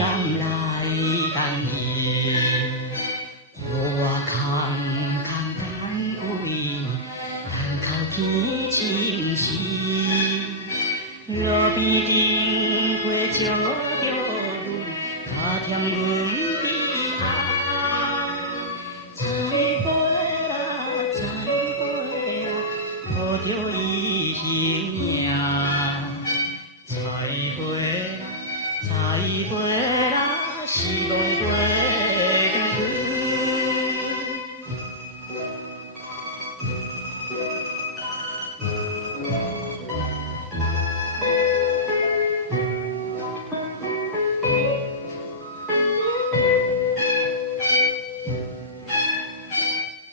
阳来等伊，我空空等归，等到天清时，路边灯花照着阮，加添阮的爱。采花啦，采花啦，抱着伊形影。采花啦，采花啦，是梦过远。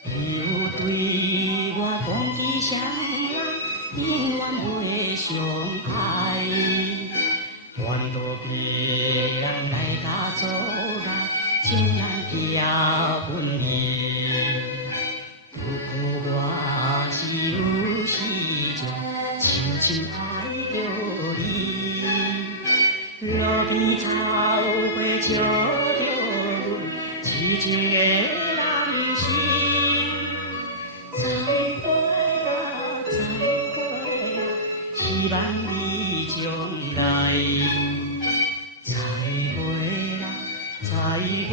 你有对我讲一声，永远袂相爱。愿路别人来甲阻碍，情人行分离。不过我是有时阵深深爱着你。路边草花照着阮痴情的人生。采花啦，采花啦，希望你将来。采花啦，采花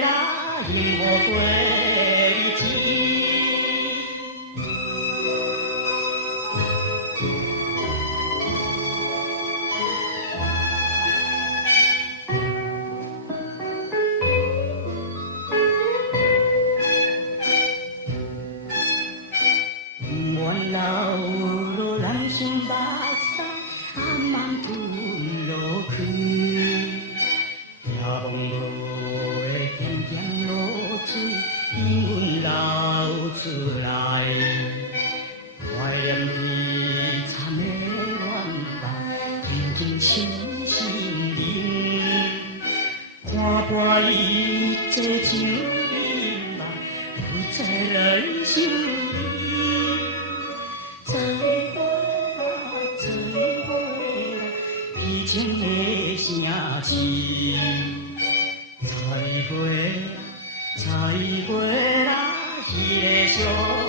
啦，幸福过日子。原老路人生目屎，暗暗吞落去。夜梦落的点点露水，因阮流出来。怀念你惨的恋梦，紧紧深心灵。看破一切像迷梦，不再人生里。采花啦，采花啦，悲情的声势。采花啦，采花啦，彼个伤。